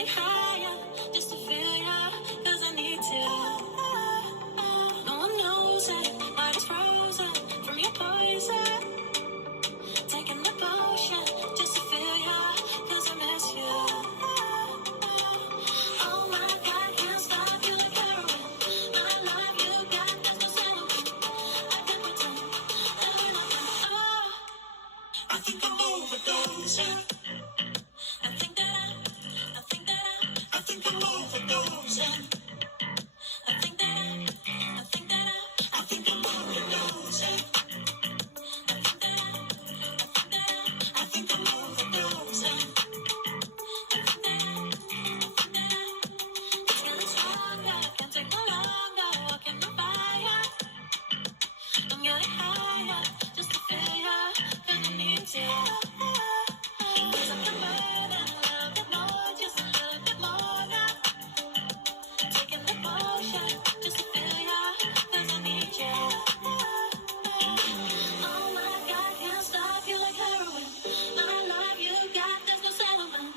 getting higher just to feel ya, 'cause I need to. No one knows it, but it's frozen from your poison. Taking the potion just to feel ya, 'cause I miss you. Oh my God, can't stop you like heroin. My love you got, there's no settling. I can't pretend that we're nothing. Oh, I think I'm overdosing. I think that I'm overdosing. I think that I'm overdosing. I think I'm overdosing. It's getting stronger, can't take no longer. Walking on fire. I'm getting higher just to feel ya, 'cause I need to. 'Cause I can burn a little bit more, just a little bit more now. Taking the potion just to feel ya, 'cause I need ya. Oh my God, can't stop you like heroin. My love you got, there's no settlement.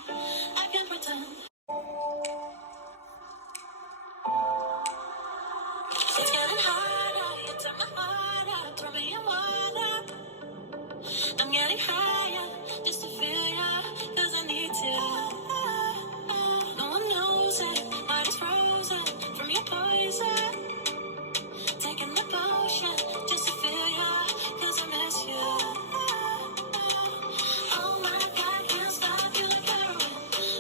I can't pretend. It's getting harder, you turn my heart out, throw me in water. I'm getting higher just to feel ya, 'cause I need to. No one knows it, but it's frozen from your poison. Taking the potion just to feel ya, 'cause I miss you. Oh my God, can't stop you like heroin.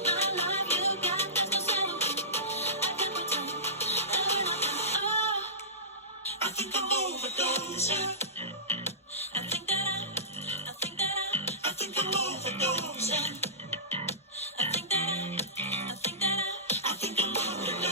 My love you got, there's no settling. I can't pretend that we're nothing. Oh, I think I'm overdosing. I think I'm overdosing. I think I'm overdosing.